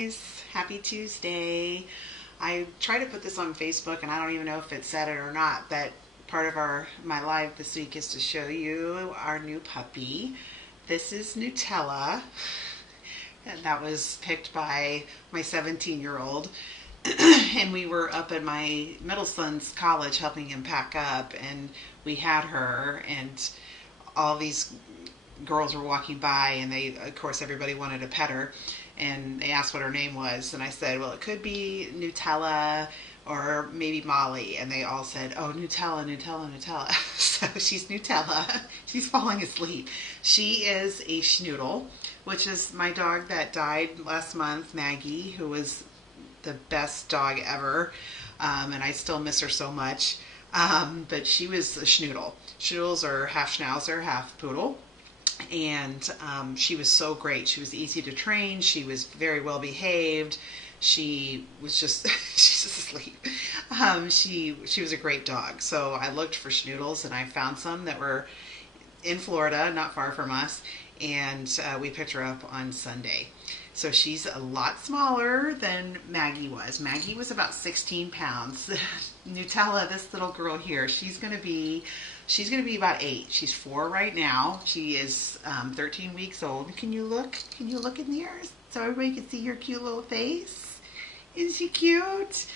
guys, happy Tuesday. I tried to put this on Facebook and I don't even know if it said it or not, but part of my live this week is to show you our new puppy. This is Nutella, and that was picked by my 17-year-old. And we were up at my middle son's college helping him pack up, and we had her, and all these girls were walking by, and they, of course, everybody wanted to pet her, and they asked what her name was, and I said, well, it could be Nutella or maybe Molly, and they all said, oh, Nutella, Nutella, Nutella. So she's Nutella. She's falling asleep. She is a schnoodle, which is my dog that died last month, Maggie, who was the best dog ever, and I still miss her so much. But she was a schnoodle. Schnoodles are half schnauzer, half poodle. And she was so great. She was easy to train. She was very well behaved. She was just she's asleep. She was a great dog. So I looked for schnoodles, and I found some that were in Florida, not far from us, and we picked her up on Sunday. So she's a lot smaller than Maggie was. Maggie was about 16 pounds. Nutella, this little girl here, she's gonna be about 8. She's 4 right now. She is 13 weeks old. Can you look? Can you look in there so everybody can see your cute little face? Isn't she cute?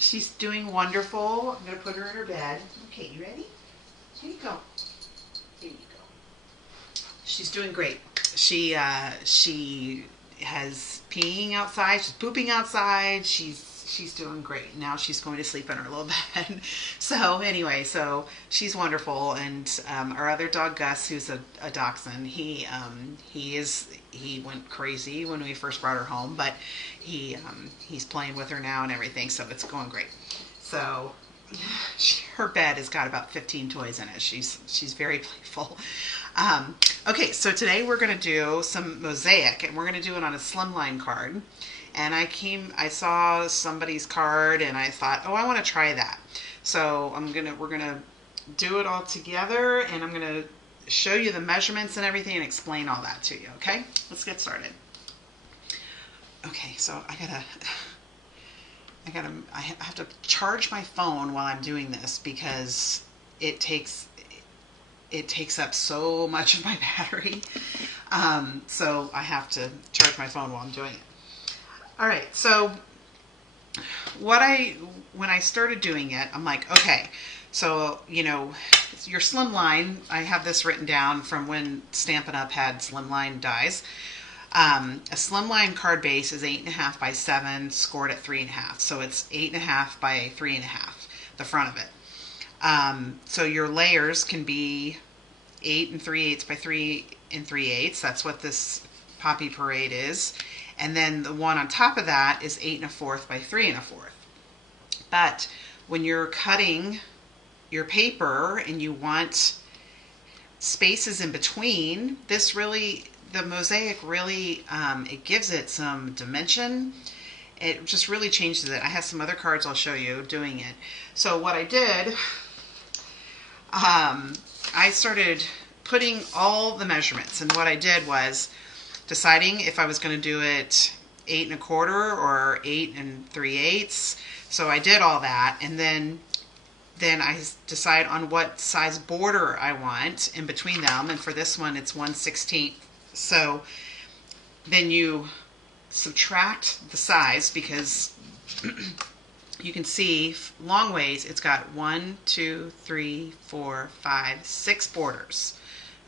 She's doing wonderful. I'm gonna put her in her bed. Okay, you ready? Here you go. Here you go. She's doing great. She has peeing outside. She's pooping outside. She's doing great. Now she's going to sleep in her little bed. So anyway, so she's wonderful. And our other dog, Gus, who's a dachshund, he went crazy when we first brought her home, but he's playing with her now and everything, so it's going great. So her bed has got about 15 toys in it. She's very playful. Okay, so today we're going to do some Mosaic, and we're going to do it on a Slimline card. And I saw somebody's card, and I thought, oh, I want to try that. So we're gonna do it all together, and I'm gonna show you the measurements and everything, and explain all that to you. Okay, let's get started. Okay, so I have to charge my phone while I'm doing this because it takes up so much of my battery. So I have to charge my phone while I'm doing it. All right, so when I started doing it, I'm like, okay, so, your Slimline, I have this written down from when Stampin' Up! Had Slimline dies. A Slimline card base is 8.5 by 7, scored at 3.5. So it's 8.5 by 3.5, the front of it. So your layers can be 8 3/8 by 3 3/8. That's what this Poppy Parade is. And then the one on top of that is 8 1/4 by 3 1/4. But when you're cutting your paper and you want spaces in between, the Mosaic really, it gives it some dimension. It just really changes it. I have some other cards I'll show you doing it. So what I did, I started putting all the measurements, and what I did was deciding if I was going to do it 8 1/4 or 8 3/8. So I did all that, and then I decide on what size border I want in between them. And for this one, it's 1/16. So then you subtract the size, because you can see long ways it's got 1, 2, 3, 4, 5, 6 borders.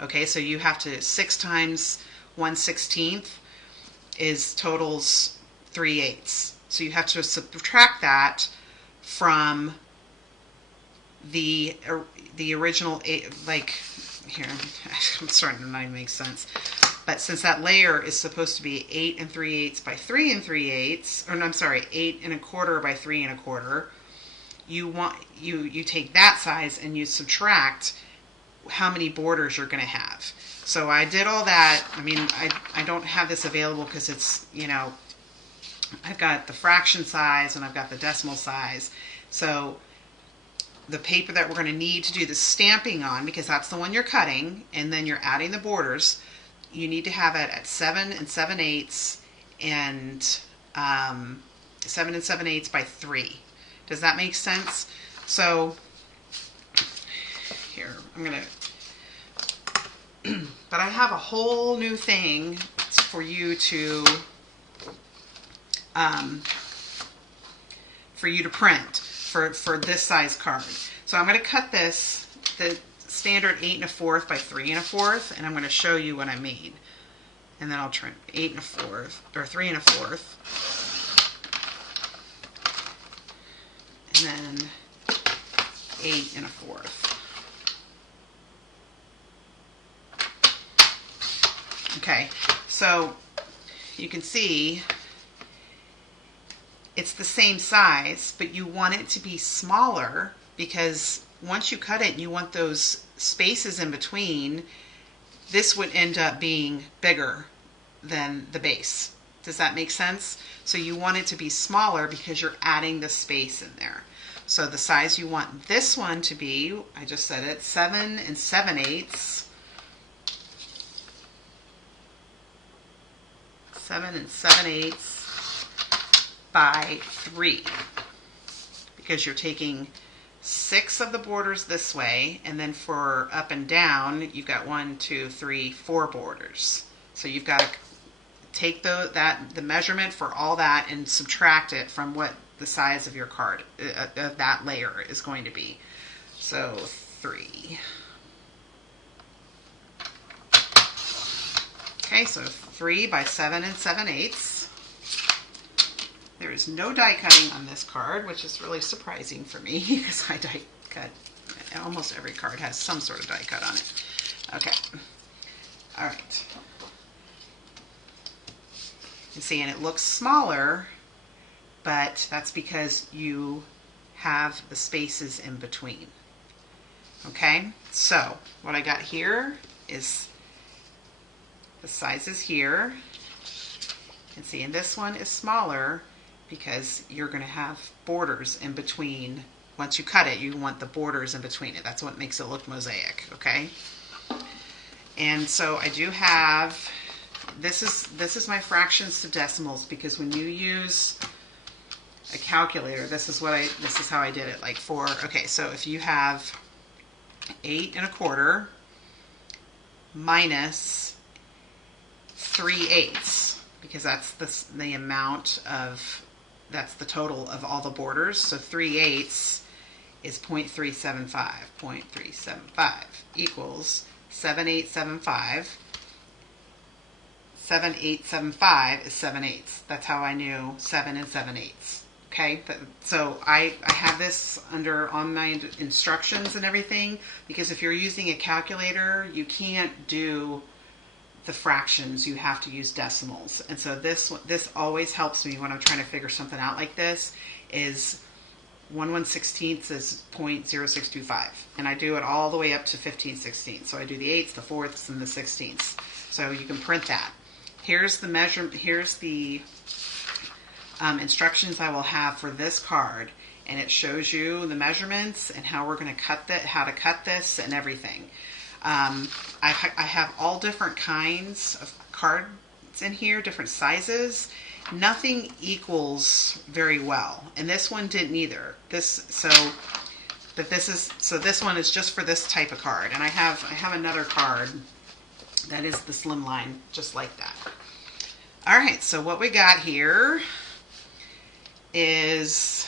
Okay, so you have to 6 times 1/16 totals 3/8. So you have to subtract that from the original 8. Like here, I'm starting to not even make sense. But since that layer is supposed to be 8 3/8 by 3 3/8, or no, I'm sorry, 8 1/4 by 3 1/4, you take that size and you subtract how many borders you're going to have. So I did all that. I mean, I don't have this available because it's, I've got the fraction size and I've got the decimal size. So the paper that we're going to need to do the stamping on, because that's the one you're cutting, and then you're adding the borders, you need to have it at 7 7/8 and 7 7/8 by 3. Does that make sense? So here, I'm going to, but I have a whole new thing for you to, print for this size card. So I'm going to cut this, the standard 8 1/4 by 3 1/4, and I'm going to show you what I made. And then I'll trim 8 1/4 or 3 1/4. And then 8 1/4. Okay, so you can see it's the same size, but you want it to be smaller because once you cut it and you want those spaces in between, this would end up being bigger than the base. Does that make sense? So you want it to be smaller because you're adding the space in there. So the size you want this one to be, I just said it, 7 7/8. 7 7/8 by 3, because you're taking 6 of the borders this way, and then for up and down you've got 1 2 3 4 borders. So you've got to take the measurement for all that and subtract it from what the size of your card of that layer is going to be. So 3. Okay, so 3 by 7 7/8. There is no die cutting on this card, which is really surprising for me because I die cut. Almost every card has some sort of die cut on it. Okay. All right. You see, and it looks smaller, but that's because you have the spaces in between. Okay, so what I got here is the sizes here. And see, and this one is smaller because you're going to have borders in between. Once you cut it, you want the borders in between it. That's what makes it look mosaic, okay? And so I do have, this is my fractions to decimals, because when you use a calculator, this is how I did it. Like okay, so if you have 8 1/4 minus 3/8, because that's the amount of, that's the total of all the borders. So 3/8 is 0.375. 0.375 equals 7875. 7875 is 7/8. That's how I knew 7 7/8. Okay, so I have this on my instructions and everything, because if you're using a calculator, you can't do the fractions, you have to use decimals. And so this always helps me when I'm trying to figure something out like this. Is 1/116 is 0.0625, and I do it all the way up to 15/16. So I do the 8ths, the 4ths, and the 16ths. So you can print that. Here's the measurement. Here's the instructions I will have for this card, and it shows you the measurements and how we're going to cut that, how to cut this, and everything. I have all different kinds of cards in here, different sizes. Nothing equals very well, and this one didn't either. This one is just for this type of card, and I have another card that is the Slimline, just like that. All right, so what we got here is,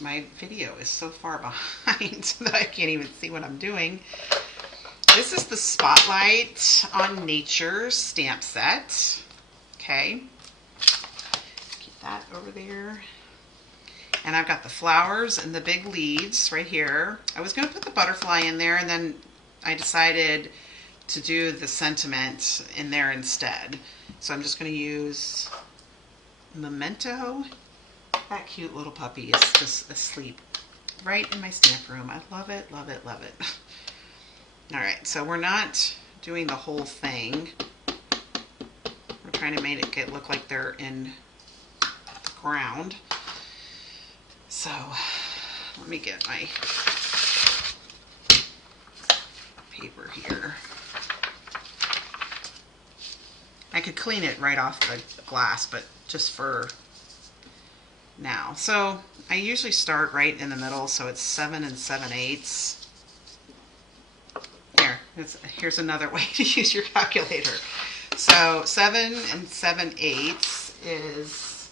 my video is so far behind that I can't even see what I'm doing. This is the Spotlight on Nature stamp set. Okay, keep that over there. And I've got the flowers and the big leaves right here. I was going to put the butterfly in there, and then I decided to do the sentiment in there instead. So I'm just going to use Memento. That cute little puppy is just asleep right in my stamp room. I love it, love it, love it. All right, so we're not doing the whole thing. We're trying to make it look like they're in the ground. So let me get my paper here. I could clean it right off the glass, but just for now. So I usually start right in the middle, so it's 7 7/8. Here's another way to use your calculator. So 7 7/8 is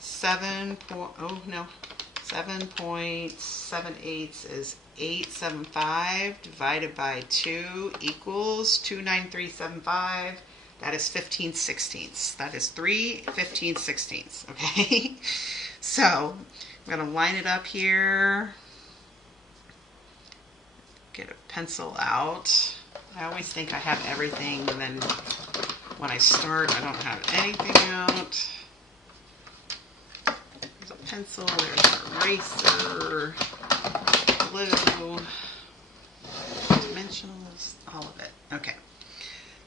7.78 is 875 divided by 2 equals 29375. That is 15/16. That is 3 15/16. Okay. So I'm going to line it up here. Get a pencil out. I always think I have everything, and then when I start, I don't have anything out. There's a pencil, there's an eraser, glue, dimensionals, all of it. Okay,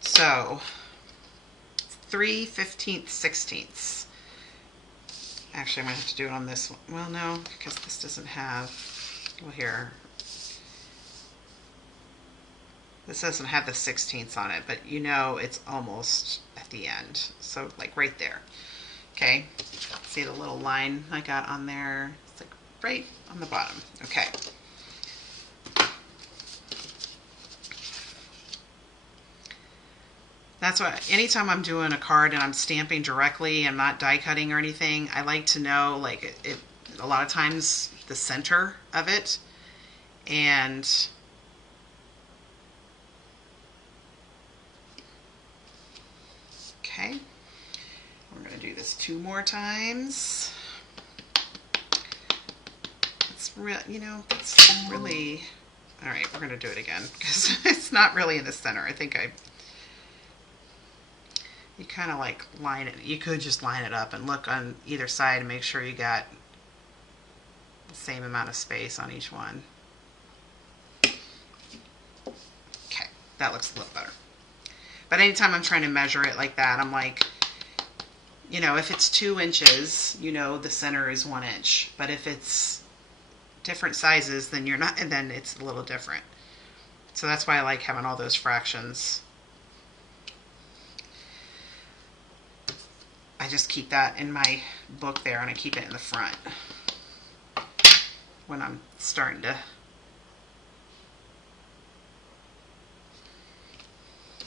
so 3 15/16. Actually, I'm going to have to do it on this one. Well, no, because this doesn't have, well, here. This doesn't have the 16ths on it, but you know it's almost at the end. So like right there. Okay. See the little line I got on there? It's like right on the bottom. Okay. That's why anytime I'm doing a card and I'm stamping directly, I'm not die cutting or anything, I like to know like it a lot of times the center of it. And okay, we're going to do this 2 more times. It's real, you know, it's really, all right, we're going to do it again because it's not really in the center. I think you kind of like line it. You could just line it up and look on either side and make sure you got the same amount of space on each one. Okay, that looks a little better. But anytime I'm trying to measure it like that, I'm like, you know, if it's 2 inches, you know, the center is 1 inch. But if it's different sizes, then you're not, and then it's a little different. So that's why I like having all those fractions. I just keep that in my book there, and I keep it in the front when I'm starting to.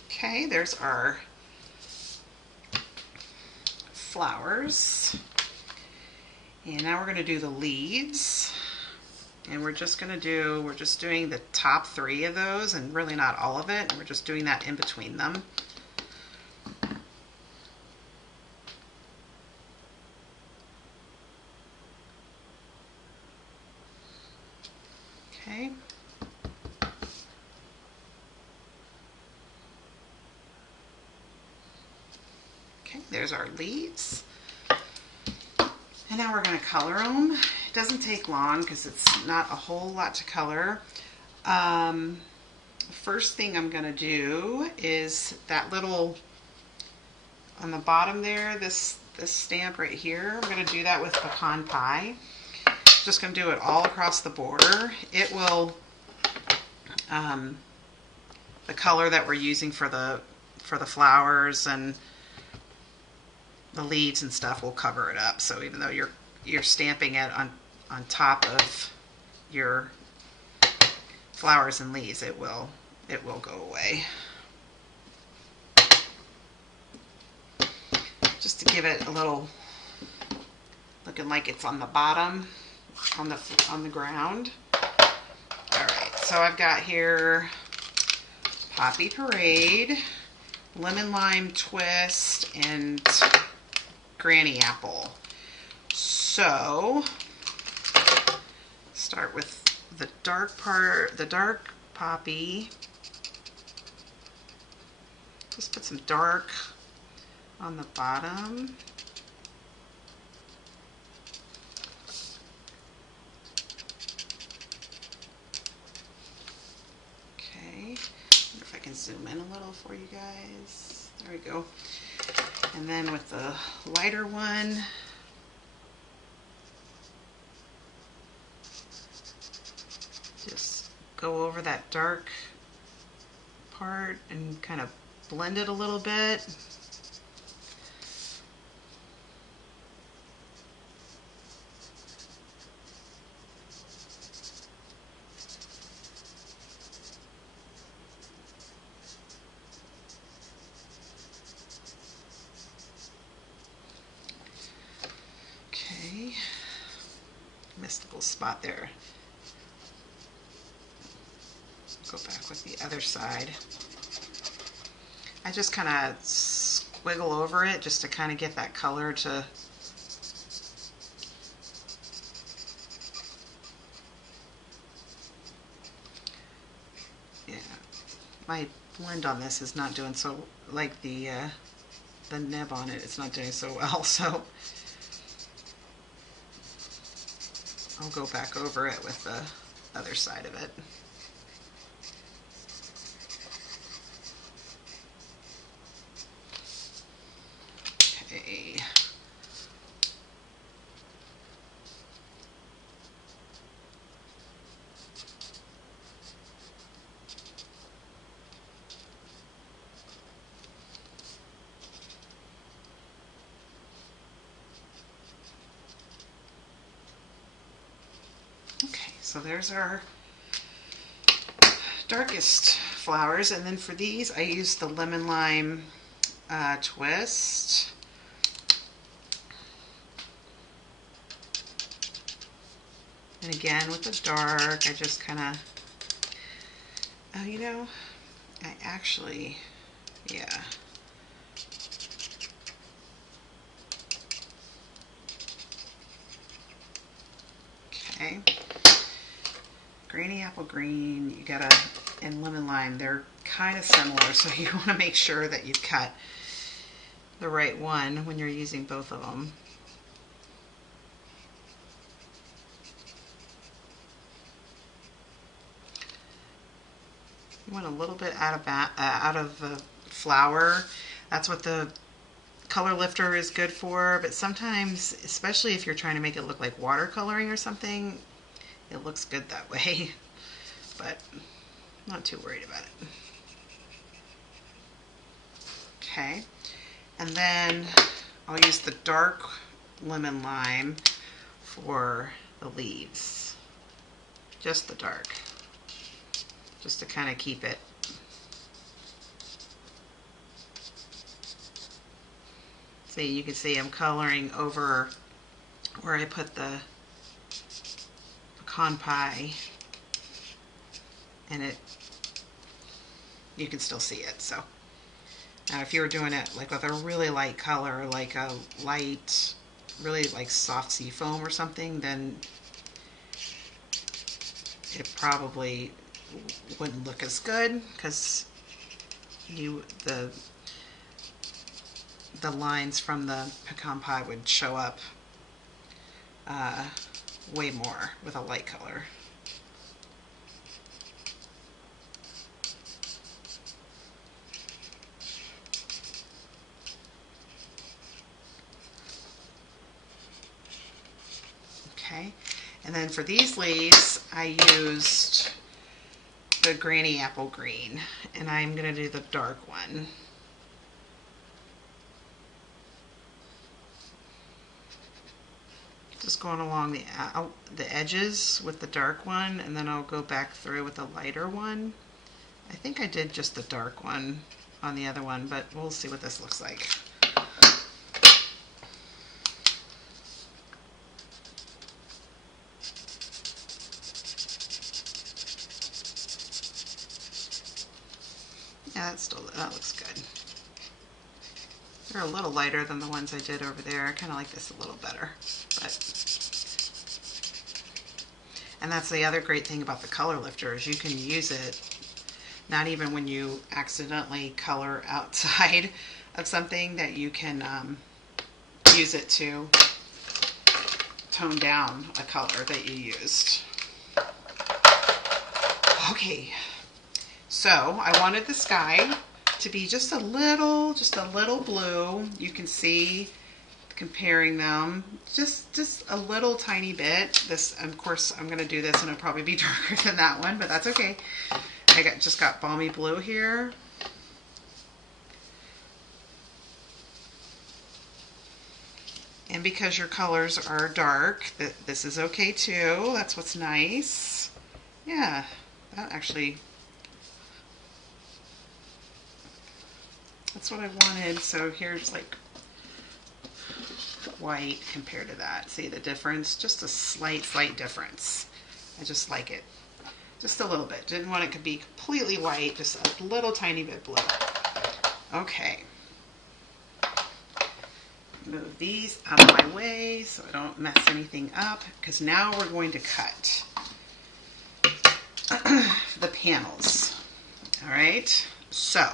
Okay, there's our flowers. And now we're going to do the leaves. And we're just doing the top 3 of those, and really not all of it. And we're just doing that in between them. Okay. Okay, there's our leaves. And now we're going to color them. It doesn't take long because it's not a whole lot to color. First thing I'm going to do is that little, on the bottom there, this stamp right here, I'm going to do that with pecan pie. Just going to do it all across the border. It will, the color that we're using for the flowers and the leaves and stuff will cover it up. So even though you're stamping it on top of your flowers and leaves, it will go away. Just to give it a little, looking like it's on the bottom, on the ground. All right, so I've got here Poppy Parade, Lemon Lime Twist, and Granny Apple. So start with the dark part, the dark poppy. Just put some dark on the bottom. Okay, wonder if I can zoom in a little for you guys. There we go. And then with the lighter one, just go over that dark part and kind of blend it a little bit. Okay, missed a little spot there. Go back with the other side. I just kind of squiggle over it just to kind of get that color to my blend on this is not doing so, like the nib on it, it's not doing so well, so I'll go back over it with the other side of it. Okay. Okay, so there's our darkest flowers, and then for these I use the lemon lime twist. And again with the dark, I just kind of, you know, I actually, yeah. Okay. Granny apple green, you gotta, and lemon lime, they're kind of similar, so you want to make sure that you cut the right one when you're using both of them. You want a little bit out of the flower. That's what the color lifter is good for, but sometimes, especially if you're trying to make it look like watercoloring or something, it looks good that way, but I'm not too worried about it. Okay, and then I'll use the dark lemon lime for the leaves, just the dark, just to kind of keep it. See, you can see I'm coloring over where I put the pecan pie, and you can still see it. So now if you were doing it like with a really light color, like a light, really like soft sea foam or something, then it probably wouldn't look as good, because the lines from the pecan pie would show up way more with a light color. Okay, and then for these leaves I used the Granny Apple Green, and I'm going to do the dark one. Just going along the edges with the dark one, and then I'll go back through with the lighter one. I think I did just the dark one on the other one, but we'll see what this looks like. Yeah, that looks good. They're a little lighter than the ones I did over there. I kind of like this a little better. And that's the other great thing about the color lifter, is you can use it not even when you accidentally color outside of something, that you can use it to tone down a color that you used. Okay, so I wanted the sky to be just a little blue. You can see comparing them just a little tiny bit. This, of course, I'm going to do this and it'll probably be darker than that one, but that's okay. I just got balmy blue here. And because your colors are dark, this is okay too. That's what's nice. Yeah, that actually, that's what I wanted. So here's like white compared to that. See the difference? Just a slight difference. I just like it. Just a little bit. Didn't want it to be completely white, just a little tiny bit blue. Okay. Move these out of my way so I don't mess anything up, because now we're going to cut the panels. All right, so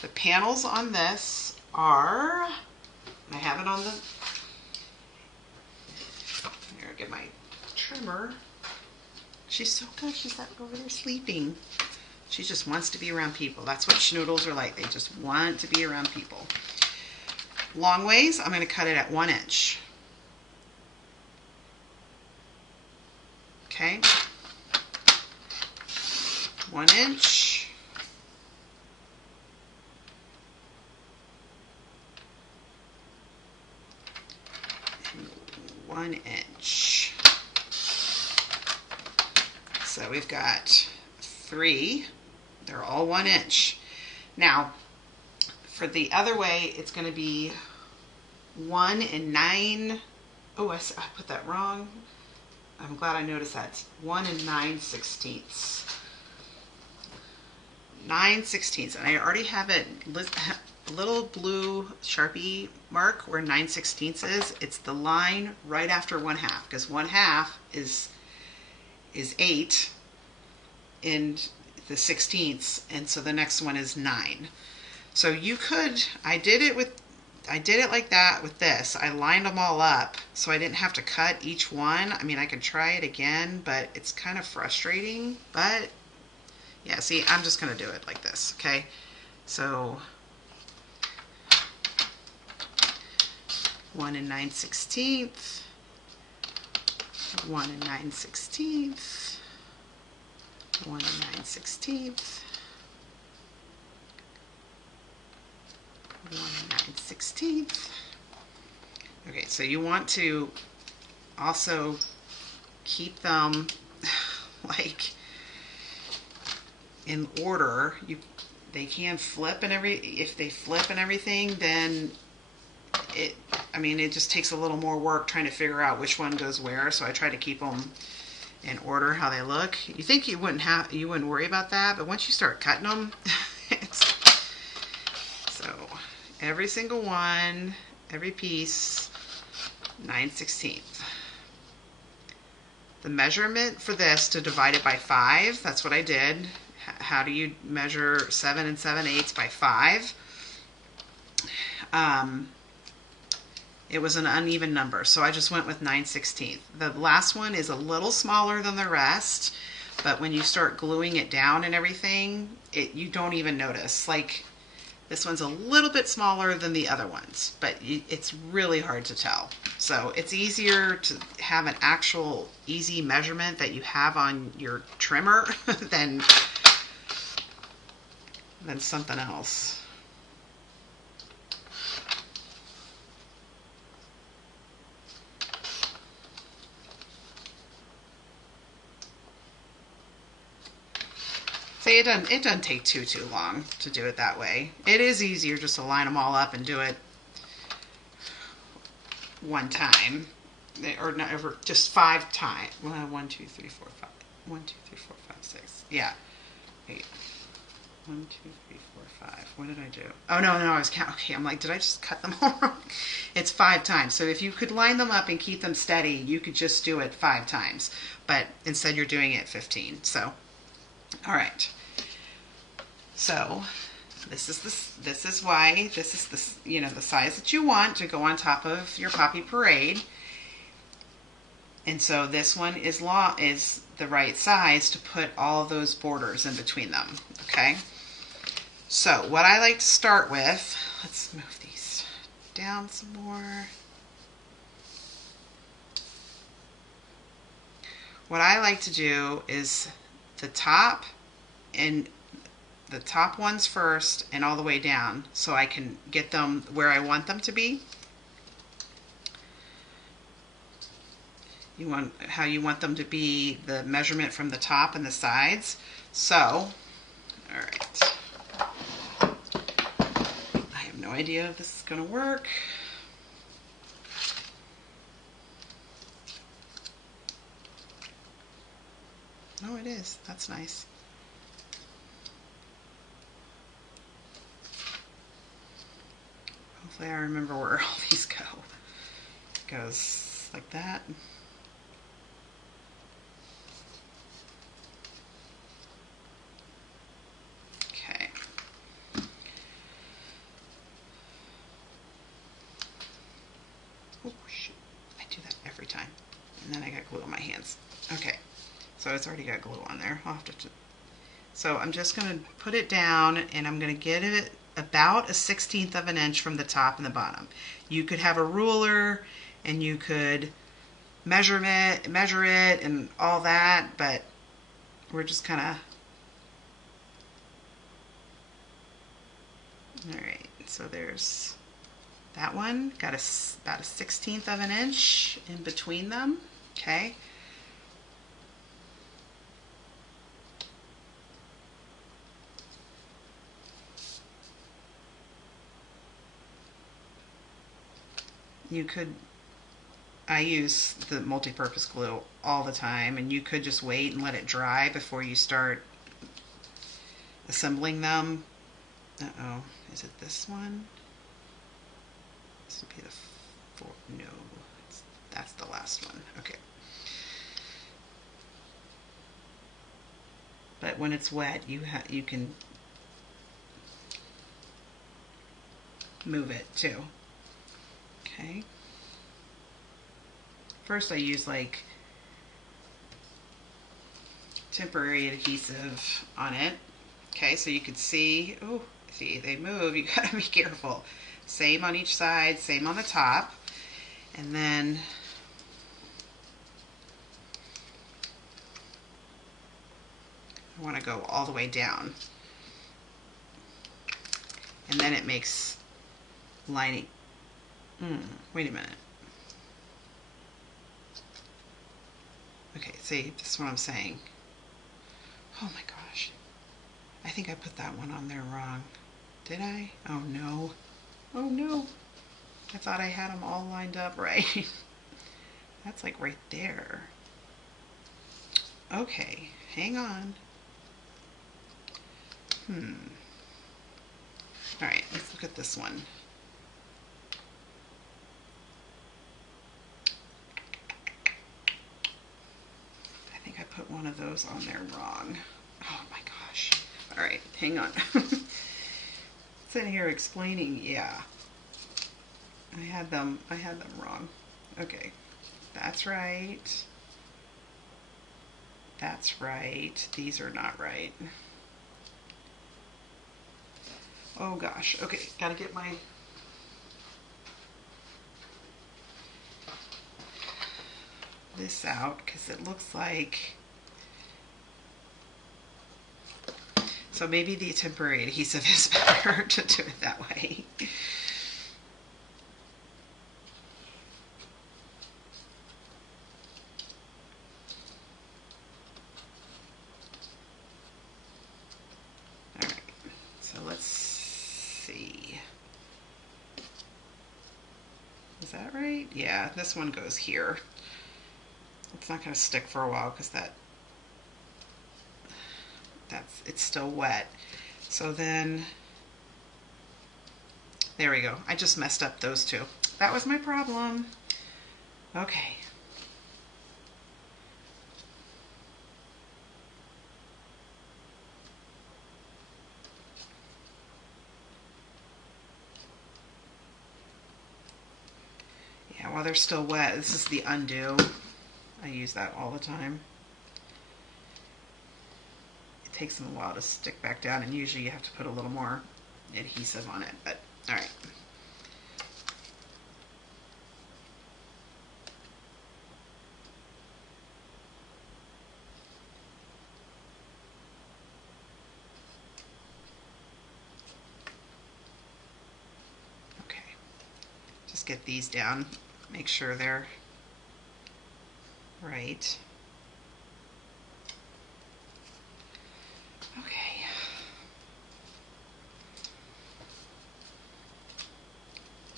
the panels on this are, I have it on the, here, get my trimmer. She's so good, she's over there sleeping. She just wants to be around people. That's what schnoodles are like. They just want to be around people. Long ways, I'm going to cut it at 1 inch. Okay. 1 inch. And 1 inch. So we've got 3. They're all 1 inch. Now, for the other way, it's going to be 1 and 9. Oh, I put that wrong. I'm glad I noticed that. It's 1 and 9/16. 9/16. And I already have it, a little blue Sharpie mark where 9/16 is. It's the line right after 1/2, because 1/2 is 8 and the 16ths, and so the next one is 9. So you could, I did it like that with this. I lined them all up so I didn't have to cut each one. I mean, I could try it again, but it's kind of frustrating. But yeah, see, I'm just going to do it like this, okay? So 1 and 9/16, 1 and 9/16, 1 and 9/16. 1 and 9/16. Okay, so you want to also keep them like in order. They can flip and if they flip and everything, then it just takes a little more work trying to figure out which one goes where. So I try to keep them in order how they look. You think you wouldn't worry about that, but once you start cutting them, so every single one, every piece, 9/16. The measurement for this, to divide it by 5, that's what I did. How do you measure 7 and 7/8 by 5? It was an uneven number, so I just went with 9/16. The last one is a little smaller than the rest, but when you start gluing it down and everything, you don't even notice. Like, this one's a little bit smaller than the other ones, but it's really hard to tell. So it's easier to have an actual easy measurement that you have on your trimmer than something else. See, it doesn't take too long to do it that way. It is easier just to line them all up and do it one time, or not ever, just 5 times. 1, 2, 3, 4, 5. 1, 2, 3, 4, 5, 6. Yeah. Wait. 1, 2, 3, 4, 5. What did I do? Oh no, I was counting. Okay, I'm like, did I just cut them all wrong? It's 5 times. So if you could line them up and keep them steady, you could just do it 5 times. But instead, you're doing it 15. So, all right. So this is the size that you want to go on top of your Poppy Parade. And so this one is the right size to put all of those borders in between them. Okay. So what I like to start with, let's move these down some more. What I like to do is the top ones first and all the way down, so I can get them where I want them to be. How you want them to be, the measurement from the top and the sides. So, all right. I have no idea if this is going to work. Oh, it is. That's nice. Hopefully I remember where all these go. It goes like that. Okay. Oh, shoot. I do that every time. And then I got glue on my hands. Okay. So it's already got glue on there. I'll have to... So I'm just going to put it down, and I'm going to get it about a 1/16 of an inch from the top and the bottom. You could have a ruler and you could measure it and all that, but we're just kind of... All right, so there's that one. Got about a 1/16 of an inch in between them. Okay. You could, I use the multi-purpose glue all the time, and you could just wait and let it dry before you start assembling them. Uh-oh, is it this one? This would be the four, no, that's the last one, okay. But when it's wet, you can move it too. Okay. First I use like temporary adhesive on it. Okay, so you can see, oh, see, they move, you gotta be careful. Same on each side, same on the top. And then I want to go all the way down. And then it makes lining. Wait a minute. Okay, see, this is what I'm saying. Oh my gosh. I think I put that one on there wrong. Did I? Oh no. Oh no. I thought I had them all lined up right. That's like right there. Okay, hang on. Alright, let's look at this one. I think I put one of those on there wrong. Oh my gosh. Alright, hang on. Sitting here explaining, yeah. I had them wrong. Okay, that's right. That's right. These are not right. Oh gosh. Okay, gotta get my... this out because it looks like... So maybe the temporary adhesive is better to do it that way. Alright, so let's see. Is that right? Yeah, this one goes here. It's not going to stick for a while because it's still wet. So then, there we go. I just messed up those two. That was my problem. Okay. Yeah, while they're still wet, this is the undo. I use that all the time. It takes them a while to stick back down, and usually you have to put a little more adhesive on it, but all right. Okay, just get these down, make sure they're right. Okay.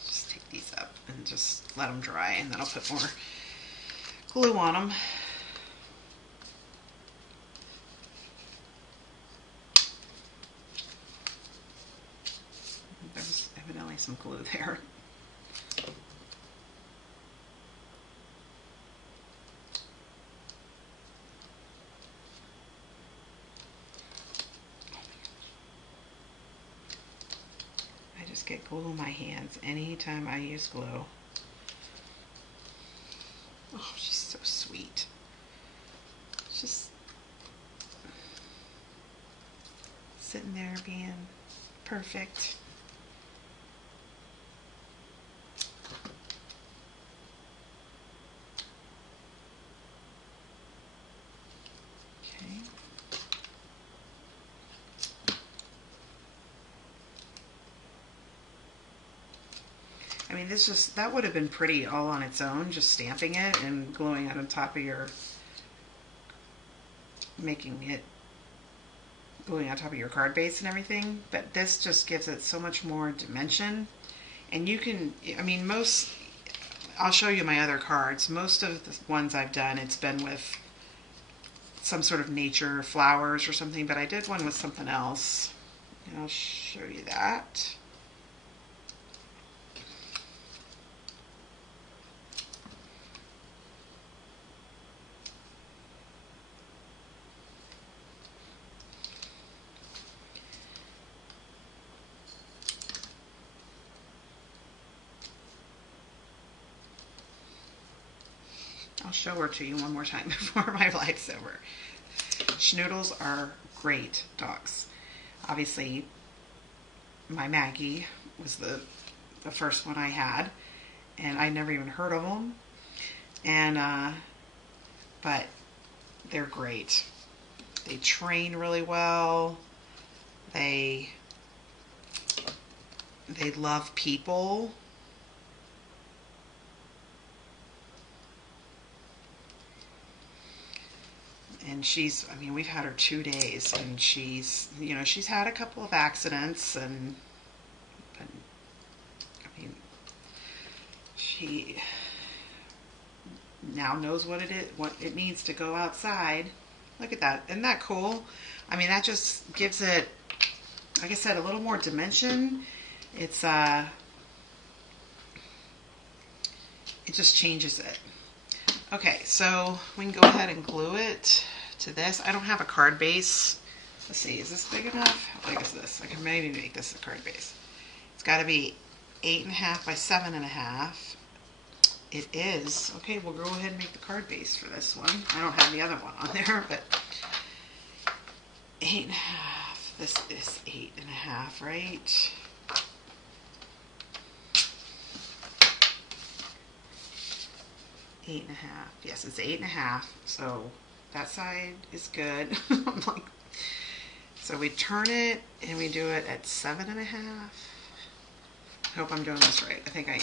Just take these up and just let them dry, and then I'll put more glue on them. some glue there. I just get glue in my hands anytime I use glue. Oh, she's so sweet. Just sitting there being perfect. Okay. I mean, that would have been pretty all on its own, just stamping it and gluing it on top of gluing on top of your card base and everything. But this just gives it so much more dimension. And you can, I mean, I'll show you my other cards. Most of the ones I've done, it's been with some sort of nature, flowers or something, but I did one with something else. And I'll show you that. I'll show her to you one more time before my life's over. Schnoodles are great dogs. Obviously, my Maggie was the first one I had, and I never even heard of them. And but they're great. They train really well. They love people. And I mean, we've had her 2 days, and she's had a couple of accidents, but I mean, she now knows what it means to go outside. Look at that. Isn't that cool? I mean, that just gives it, like I said, a little more dimension. It just changes it. Okay, so we can go ahead and glue it to this. I don't have a card base. Let's see, is this big enough? How big is this? I can maybe make this a card base. It's got to be 8.5 by 7.5. It is. Okay, we'll go ahead and make the card base for this one. I don't have the other one on there, but 8.5. This is 8.5, right? Eight and a half. Yes, it's 8.5. So that side is good. I'm like, so we turn it and we do it at 7.5. I hope I'm doing this right. I think I am.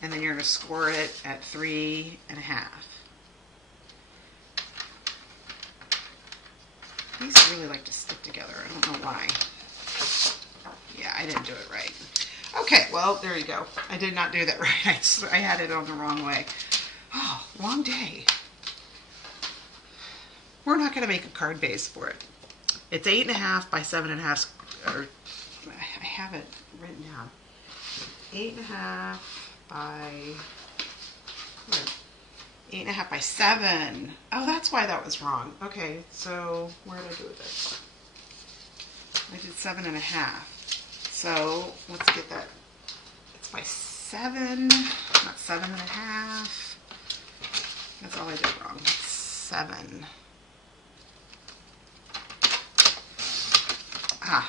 And then you're going to score it at 3.5. These really like to stick together. I don't know why. Yeah, I didn't do it right. Okay, well, there you go. I did not do that right. I had it on the wrong way. Oh, long day. We're not going to make a card base for it. It's 8.5 by 7.5. Or I have it written down. 8.5 by 8.5 by 7. Oh, that's why that was wrong. Okay, so where did I do this? I did 7.5. So let's get that. It's by 7, not 7.5. That's all I did wrong. 7. Ah,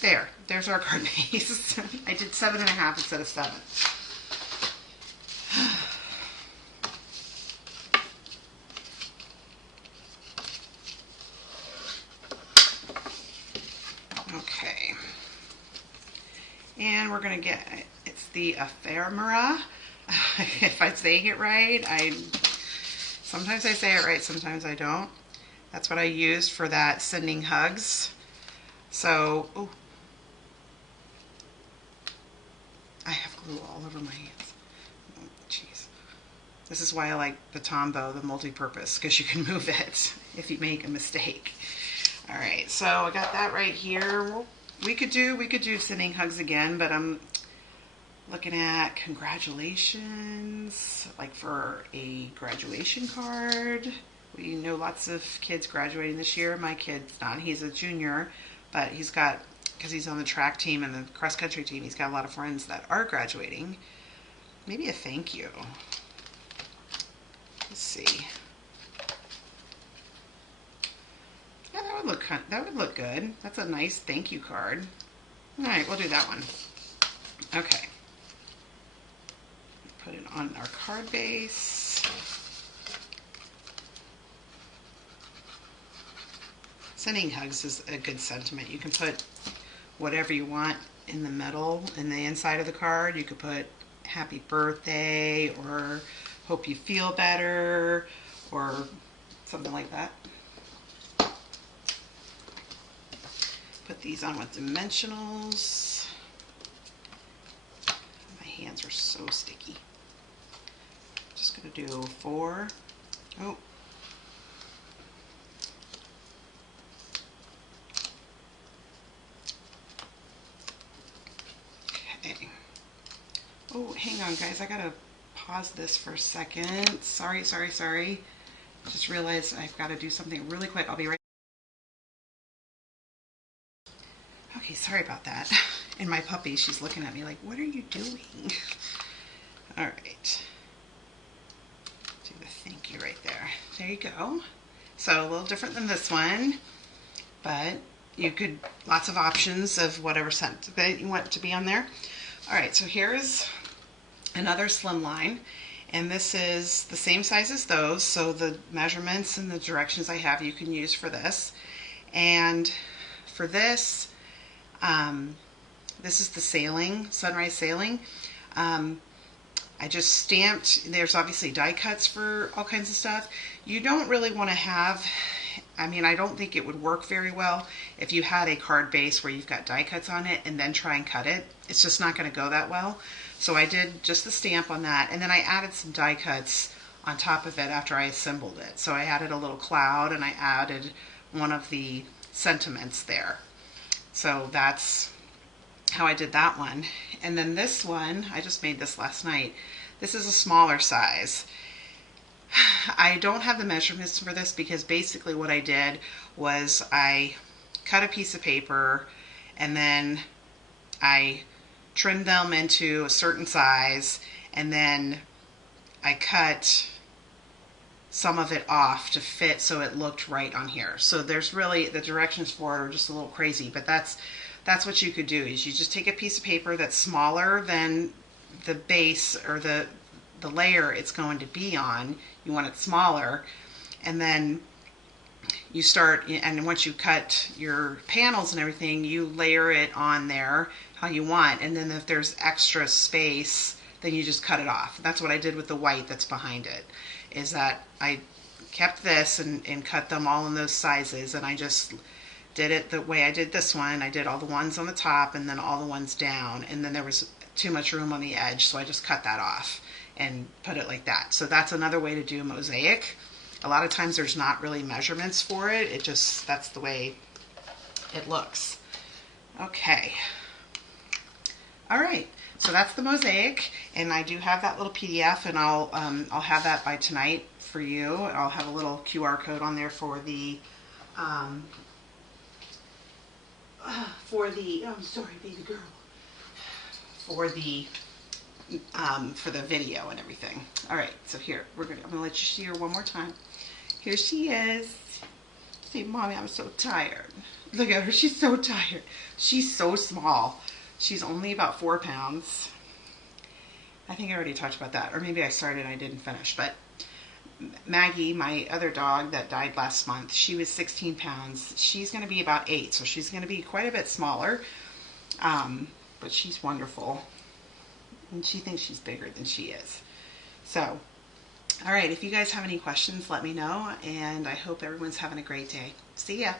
there. There's our card base. I did 7.5 instead of 7. Okay. And we're going to get, it's the ephemera. If I'm saying it right, sometimes I say it right, sometimes I don't. That's what I used for that sending hugs. So, oh, I have glue all over my hands. Oh, jeez. This is why I like the Tombow, the multi-purpose, because you can move it if you make a mistake. All right, so I got that right here. We could do sending hugs again, but Looking at congratulations, like for a graduation card. We know lots of kids graduating this year. My kid's not. He's a junior, but he's got, because he's on the track team and the cross country team, he's got a lot of friends that are graduating. Maybe a thank you. Let's see. Yeah, that would look good. That's a nice thank you card. All right, we'll do that one. Okay. Put it on our card base. Sending hugs is a good sentiment. You can put whatever you want in the middle, in the inside of the card. You could put happy birthday or hope you feel better or something like that. Put these on with dimensionals. My hands are so sticky. Just gonna do 4. Oh. Okay. Oh, hang on guys, I gotta pause this for a second. Sorry. Just realized I've got to do something really quick. I'll be right. Okay, sorry about that. And my puppy, she's looking at me like, what are you doing? All right. Do the thank you right there. There you go. So a little different than this one, but you could, lots of options of whatever scent that you want to be on there. All right, so here's another Slimline, and this is the same size as those, so the measurements and the directions I have you can use for this. And for this, this is the sailing, sunrise sailing. I just stamped, there's obviously die cuts for all kinds of stuff. You don't really want to have, I mean, I don't think it would work very well if you had a card base where you've got die cuts on it and then try and cut it. It's just not going to go that well. So I did just the stamp on that, and then I added some die cuts on top of it after I assembled it. So I added a little cloud and I added one of the sentiments there. So that's how I did that one. And then this one, I just made this last night. This is a smaller size. I don't have the measurements for this because basically what I did was I cut a piece of paper and then I trimmed them into a certain size, and then I cut some of it off to fit so it looked right on here. So there's really, the directions for it are just a little crazy, but that's what you could do, is you just take a piece of paper that's smaller than the base or the layer it's going to be on. You want it smaller, and then you start, and once you cut your panels and everything, you layer it on there how you want, and then if there's extra space, then you just cut it off. That's what I did with the white that's behind it, is that I kept this and cut them all in those sizes, and I just did it the way I did this one. I did all the ones on the top and then all the ones down, and then there was too much room on the edge, so I just cut that off and put it like that. So that's another way to do mosaic. A lot of times there's not really measurements for it. It just, that's the way it looks. Okay. All right. So that's the mosaic, and I do have that little PDF, and I'll have that by tonight for you. I'll have a little QR code on there for the oh, I'm sorry, baby girl, for the video and everything. All right, so here I'm gonna let you see her one more time. Here she is. See, Mommy, I'm so tired. Look at her, she's so tired. She's so small. She's only about 4 pounds. I think I already talked about that, or maybe I started and I didn't finish. But Maggie, my other dog that died last month, she was 16 pounds. She's going to be about 8, so she's going to be quite a bit smaller. But she's wonderful, and she thinks she's bigger than she is. So, all right, if you guys have any questions, let me know, and I hope everyone's having a great day. See ya.